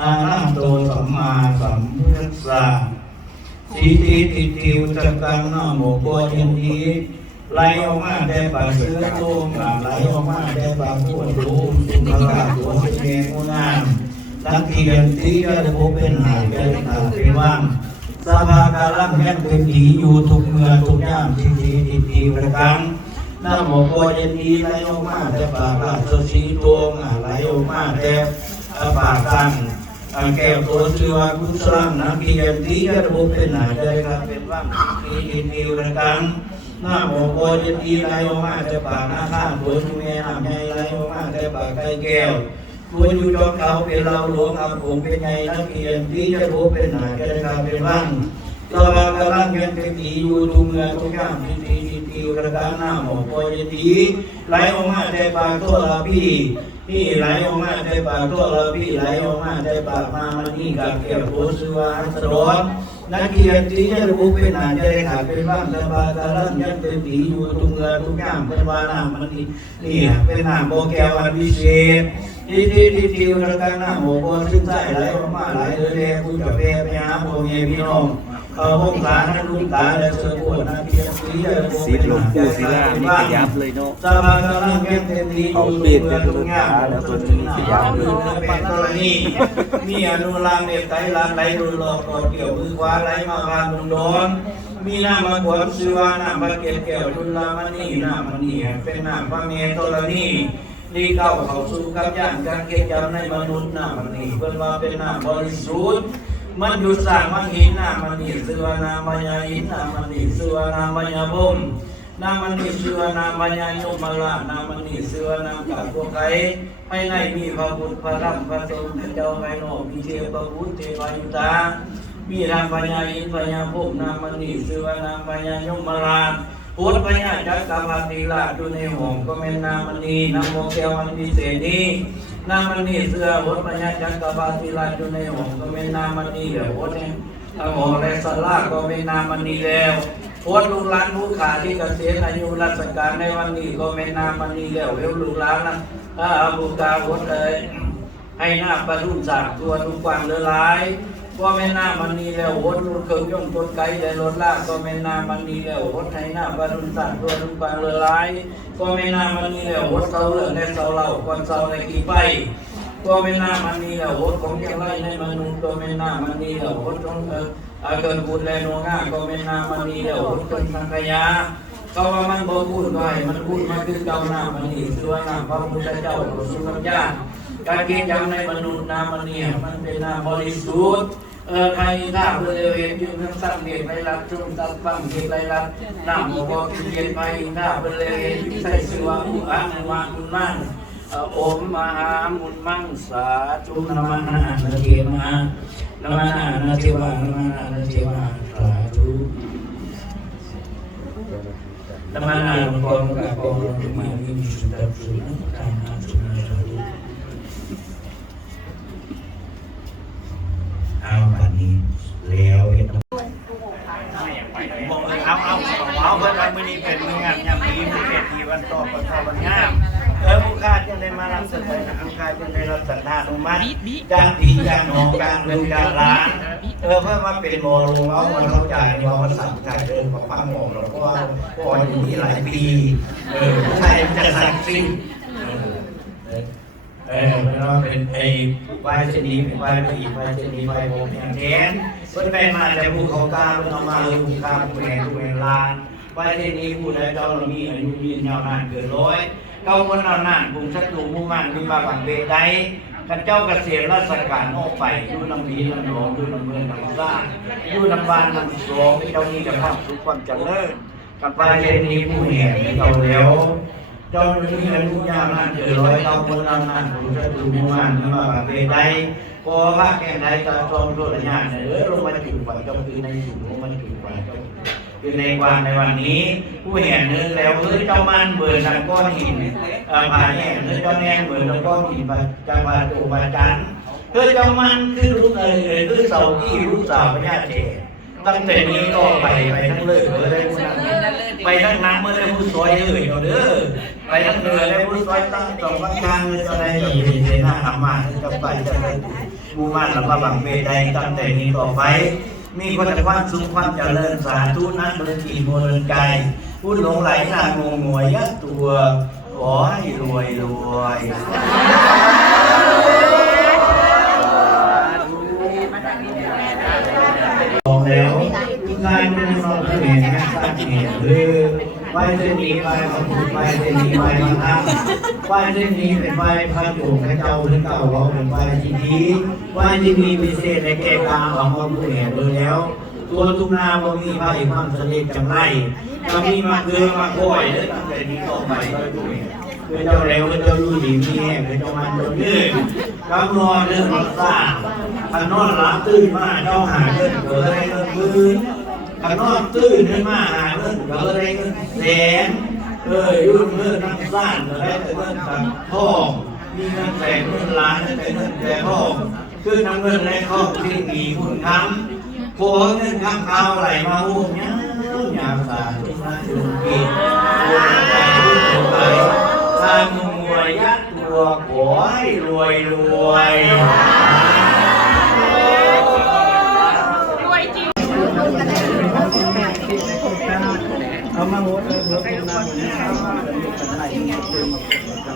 อะระหะโตสัมมาสัมพุทธัสสะสีติติติวจักกังนโมโกยันทีไหลออกมาได้ปากเสือโตมไหลออกมาได้ปากผู้รู้สุขลาภตัวเมมุนามลักขียันติก็จะพบเป็นหายเป็นขาเป็นว่างสภากาลังแห่งเป็นผีอยู่ทุกเมื่อทุกยามทีทีทีทีประการนะโมโกยันทีไหลออกมาได้ปากราชสีดวงไหลออกมาได้ ปากตั้งอันแก้วตัวชื่อว่ากุศลนักกิยันติยะรูเป็นหนาใจครับเป็นว่างมีอินทิวระกังหน้าโมโกยันติไหลออกมาจะปากหน้าข้างตัวชูเมน้ำใหญ่ไหลออกมาจะปากไก่แก้วตัวอยู่จอมเขาเป็นเราหลวงอาผงเป็นไงนักกิยันติยะรูปเป็นหนาใจครับเป็นว่างตัวเรากำลังยังเป็นตีอยู่ทุกเมื่อทุกอย่างที่ ตีที่ตีระกังหน้าโมโกยติไหลออกมาจะปากตัวละพี่พี่ไหลออกมาได้ปากตัวเราพี่ไหลออกมาได้ปากมามันนี่กับเกี่ยวโพสวาสรอนนักเกียรติจะรู้เป็นอาจจะได้ขาดเป็นบ้างแต่บาตาลันยังเป็นผีอยู่ทุกเงินทุกอย่างเป็นวานามันนี่นี่เป็นน้าโบแกวันพิเศษทีทีทีทีกระกันหน้าโมโบซึ่งใต้ไหลออกมาไหลเลยเลยคุณจะเปย์ไปหาพ่อแม่พี่น้องเขาห้องตาให้ลุงตาและเสือปวดนักเกียรติจะรู้ สีหลวงปู่ศิได้ลาขาดเป็นนี่บ้าขยับเลยเนาะสบายกำลังเก็บเต็มที่อยู่ทุกเมื่อทุกอย่าแล้วส่วนหนึ่งขยับมือเป็นกรณีมีอนุรังเด็กไตลางไหลดูหลอกกอเกี่ยวมือขวาไหลมาบานดงดอนมีน้ำมาขวดชื่อว่าน้ำมาเก็บแก้วดุลามณีน้ำมันนี่เป็นน้ำพระเมตรณีนี่เข้าเขาสู่กับย่างการเก็บจำในมนุษย์น้ำมันนี่เพิ่นว่าเป็นน้ำบริสุทธิ์ มันอยู่สร้างมันหินน้ำมันนี่สือว่านามายาหินน้ำมันนี่สือว่านามายาบุมนามันนี่ชื่อว่านามปัญญาโยมลานามันนี่ชื่อว่านามกับพวกไก่ภายในมีพระพุทธพระธรรมพระสงฆ์เจ้าไก่โนมีเทพบุตรเทวายุตามีนามปัญญาอินปัญญาภพนามันนี่ชื่อว่านามปัญญาโยมลาพุทธปัญญาจักรพรรดิลาดูในห้องก็เป็นนามันนี่นามโมเกวันพิเศษนี้นามันนี่เสื้อ พุทธปัญญาจักรพรรดิลาดูในห้องก็เป็นนามันนี่เดี๋ยวพุทธเนี่ยทั้งหงและสลาก็เป็นนามันนี่แล้วโพสต์ลูกหลานผู้ขาที่เกษียณอายุราชการในวันนี้ก็ไม่นามันนีแล้วเวลลูกหลานนะถ้าอาบุกาโพสต์เลยให้หน้าประทุมสามตัวทุกวันเลือหลาย ก็ไม่น่ามันนีแล้วโหดรถเครื่องยนต์กลไกและรถลากก็ไม่น่ามันนีแล้วโหดให้หน้าประทุนสามตัวทุกวันเลยหลายก็ไม่น่ามันนีแล้วโหดเสาเรื่องและเสาเหล่าก่อนเสาในกี่ไปก็ไม่น่ามันนีแล้วโหดของยังไรในมนุษย์ก็ไม่น่ามันนีแล้วโหดของเอออาเกินบุญแลโนง่าก็เป็นามันนี่เดี๋ยวคนสังขยาก็ว่ามันบ่พูดไว้มันพูดมาคือเจ้าหน้ามันนี่คือว่าหน้าพระพุทธเจ้าพระสุนัขญา การเกณฑ์จำในมนุษย์นามเนี่ยมันเป็นนามบริสุทธิ์เออใครถ้าเพื่อเห็นอยู่ทั้งสั้นเด็กไรรับชุ่มตัดฟังเด็กไรรับน้ำบ่กินเย็นไปถ้าเพื่อเห็นใส่ชื่อว่าอุอาในวางคุณมั่งโอมมหามุนมั่งสาธุนามหาเนเกมานมานานาเทวานมานานาเทวาสาธุนามานาลงกองกับกองลงมาวิมิสุทธิสุนัขทานาาบัดนี้แล้วเห็นบอกเออเอาเอาเอาเพื่อนมือนี้เป็นมืองามยามดีมือเศรษฐีวันโตวันเฒ่าวันงามเออผู้ข้าจึงได้มารับสด็จนผู้ข้าจึงได้รับสัทานุมัติจางดีจางหนองจางลูกจางหลานเออเพื่อมาเป็นโมลงเอามันเข้าใจว่าภาษาไทยเดินกับควาหมองเราเพราะว่าพ่อยู่นี่หลายปีเออผู้ชายจะสักสิ้น เออเว่าเป็นไอ้วายชนีเป็นวายผีวายชนีวายโมอย่งแทนเพิ่นไปมาแต่ผู้เขากล้าเพิ่นเอามาเลยผู้กล้าผู้แหงผู้แหงลานวายชนีผู้ใดเจ้าเรามีอายุยืนยาวนานเกินร้อยเขาคนเอาหน้าบุงชัดลุงมุ่งมั่นมีมาบังเบใดข้าเจ้าเกษียณราชการออกไปอยู่ลำพีลำหนองอยู่ลำเมืองลำซ่าอยู่ลำบานลำสองเจ้านี้จะความสุขความเจริญกับไปเย็นนี้ผู้แห่งเราแล้ว เจ้าหนี้อายุยาวนานเกินร้อยเขาคนเอาน้าบุงชัดลุงมุ่งมั่นมาบังเบใดก็ว่าแก่ใดจะทรงโทษญาติเด้อลงมาจุดไฟเจ้าคือในสุขลงมาจุดไฟเจ้าคือในวามในวันนี้ ผู้เห็นนึกแล้วเฮ้ยเจ้ามันเบื่อสังก้อนหินเอ่อผาแห่งเฮ้ยเจ้าแนงเบื่อสังก้อนหินจังหวัดอุบาจันทร์เฮ้ยเจ้ามันคือรู้เออคือเสาที่รู้สาวพญาเจ ตั้งแต่นี้ก็ไปไปทั้งเลิกเลยได้ผู้นั้นไปทั้งน้ำเมื่อได้ผู้ซอยเอ่ยเอาเด้อไปทั้งเรือได้ผู้ซอยตั้งสองกลางเลยจะได้หนีในหน้าทำมาจะไปจะไปบูมานและบังเวใดตั้งแต่นี้ต่อไป มีคนจะความสุขความเจริญสาธุนะบริกีบริกายพูดหลงไหลนางงงวยยักตัวขอให้รวยรวยบอกแล้วงานมันนอนที่ไหนนะสร้างเหตุ คือไหวเส้นนี้ไหวมาพูดไหวเส้นนี้ไหวมาทำไหวเส้นนี้เป็นไหวพระโยมพระเจ้าหรือเก่าเราเป็นไหวที่ดีไหวที่มีพิเศษในแก่กาของคนผู้เห็นเลยแล้วตัวทุกนาบ่มีไผ่ความสด็จจังไรก็มีมาเกลือมาก้อยแล้วตั้งแต่นี้ต่อไปก็ผู้เห็นเจ้าแล้วคือเจ้าอยู่ดีมีแห้งคือเจ้ามันเจ้าเนื้อกำนอนเรื่องรักษาขันอนหลับตื่นมาเจ้าหาเงินเกิดอะไรเงินหมื่น ขันอนตื่นขึ้นมาหาเงินเกิดอะไรเงินแสนเออยุ่งเงินนั่งซ่านเลยแต่เงินตัดทองมีเงินแสนเงินล้านแต่เงินแต่ทองคือน้ำเงินและทองที่มีคุณคำโพเงินคำเอาไหลมาอุ้มยาวยาวสาธุนะจุนกิจบุญใจบุญไปทางมวยยักษ์ตัวขอให้รวยรวย